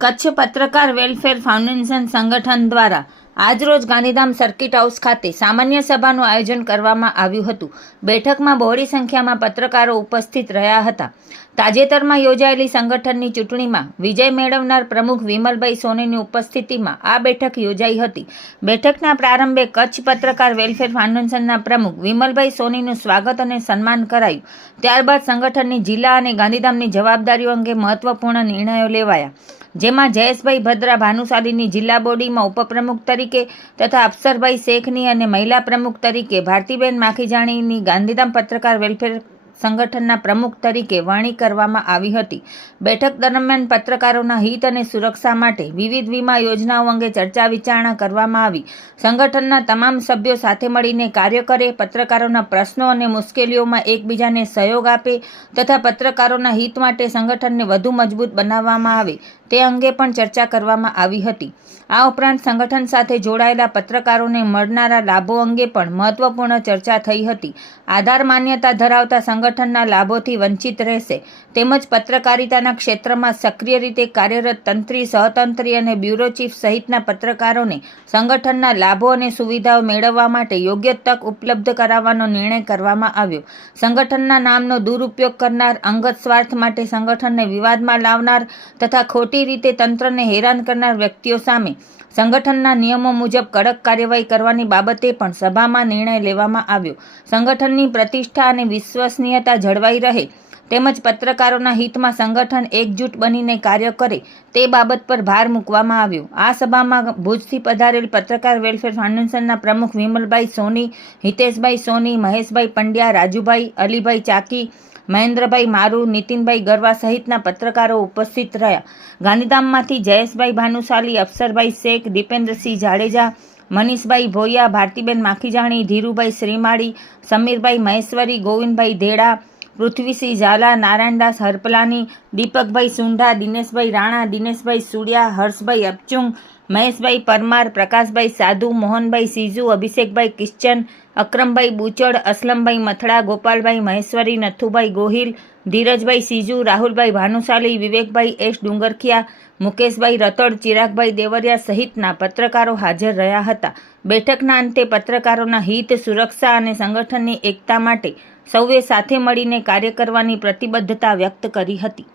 કચ્છ પત્રકાર welfare foundation સંગઠન દ્વારા આજરોજ ગાંધીધામ સર્કિટ હાઉસ ખાતે સામાન્ય સભાનું આયોજન કરવામાં આવ્યું હતું। બેઠકમાં બહોળી સંખ્યામાં પત્રકારો ઉપસ્થિત રહ્યા હતા। તાજેતરમાં યોજાયેલી સંગઠનની ચૂંટણીમાં વિજય મેળવનાર પ્રમુખ વિમલભાઈ સોનીની ઉપસ્થિતિમાં આ બેઠક યોજાઈ હતી। બેઠકના પ્રારંભે કચ્છ પત્રકાર વેલફેર ફાઉન્ડેશનના પ્રમુખ વિમલભાઈ સોનીનું સ્વાગત અને સન્માન કરાયું। ત્યારબાદ સંગઠનની જિલ્લા અને ગાંધીધામની જવાબદારીઓ અંગે મહત્વપૂર્ણ નિર્ણયો લેવાયા, જેમાં જયેશભાઈ ભદ્રા ભાનુશાલીની જિલ્લા બોડીમાં ઉપપ્રમુખ તરીકે તથા અફસરભાઈ શેખની અને મહિલા પ્રમુખ તરીકે ભારતીબેન માખીજાણીની ગાંધીધામ પત્રકાર વેલફેર સંગઠનના પ્રમુખ તરીકે વરણી કરવામાં આવી હતી। બેઠક દરમિયાન પત્રકારોના હિત અને સુરક્ષા માટે વિવિધ વીમા યોજનાઓ અંગે ચર્ચા વિચારણા કરવામાં આવી। સંગઠનના તમામ સભ્યો સાથે મળીને કાર્ય કરે, પત્રકારોના પ્રશ્નો અને મુશ્કેલીઓમાં એકબીજાને સહયોગ આપે તથા પત્રકારોના હિત માટે સંગઠનને વધુ મજબૂત બનાવવામાં આવે તે અંગે પણ ચર્ચા કરવામાં આવી હતી। આ ઉપરાંત સંગઠન સાથે જોડાયેલા પત્રકારોને મળનારા લાભો અંગે પણ મહત્વપૂર્ણ ચર્ચા થઈ હતી। આધાર માન્યતા ધરાવતા સંગઠનના લાભોથી વંચિત રહેશે તેમજ પત્રકારિતાના ક્ષેત્રમાં સક્રિય રીતે કાર્યરત તંત્રી, સહતંત્રી અને બ્યુરો ચીફ સહિતના પત્રકારોને સંગઠનના લાભો અને સુવિધાઓ મેળવવા માટે યોગ્ય તક ઉપલબ્ધ કરાવવાનો નિર્ણય કરવામાં આવ્યો। સંગઠનના નામનો દુરુપયોગ કરનાર, અંગત સ્વાર્થ માટે સંગઠનને વિવાદમાં લાવનાર તથા ખોટી રીતે તંત્રને હેરાન કરનાર વ્યક્તિઓ સામે સંગઠનના નિયમો મુજબ કડક કાર્યવાહી કરવાની બાબતે પણ સભામાં નિર્ણય લેવામાં આવ્યો। સંગઠનની પ્રતિષ્ઠા અને વિશ્વસનીયતા જળવાઈ રહે તેમજ પત્રકારોના હિતમાં સંગઠન એકજૂટ બનીને કાર્ય કરે તે બાબત પર ભાર મૂકવામાં આવ્યો। આ સભામાં ભુજથી પધારેલ પત્રકાર વેલફેર ફાઉન્ડેશનના પ્રમુખ વિમલભાઈ સોની, હિતેશભાઈ સોની, મહેશભાઈ પંડ્યા, રાજુભાઈ, અલીભાઈ ચાકી, મહેન્દ્રભાઈ મારુ, નીતિનભાઈ ગરવા સહિતના પત્રકારો ઉપસ્થિત રહ્યા। ગાંધીધામમાંથી જયેશભાઈ ભાનુશાલી, અફસરભાઈ શેખ, દીપેન્દ્રસિંહ જાડેજા, મનીષભાઈ ભોયા, ભારતીબેન માખીજાણી, ધીરુભાઈ શ્રીમાળી, સમીરભાઈ મહેશ્વરી, ગોવિંદભાઈ ધેડા, પૃથ્વીસિંહ ઝાલા, નારાયણદાસ હરપલાની, દીપકભાઈ સુંઢા, દિનેશભાઈ રાણા, દિનેશભાઈ સુડિયા, હર્ષભાઈ અપચુંગ, મહેશભાઈ પરમાર, પ્રકાશભાઈ સાધુ, મોહનભાઈ સીજુ, અભિષેકભાઈ કિશ્ચન, અક્રમભાઈ બુચડ, અસલમભાઈ મથડા, ગોપાલભાઈ મહેશ્વરી, નથુભાઈ ગોહિલ, ધીરજભાઈ સીજુ, રાહુલભાઈ ભાનુશાલી, વિવેકભાઈ એસ ડુંગરખિયા, મુકેશભાઈ રતડ, ચિરાગભાઈ દેવરિયા સહિતના પત્રકારો હાજર રહ્યા હતા। બેઠકના અંતે પત્રકારોના હિત, સુરક્ષા અને સંગઠનની એકતા માટે સૌએ સાથે મળીને કાર્ય કરવાની પ્રતિબદ્ધતા વ્યક્ત કરી હતી।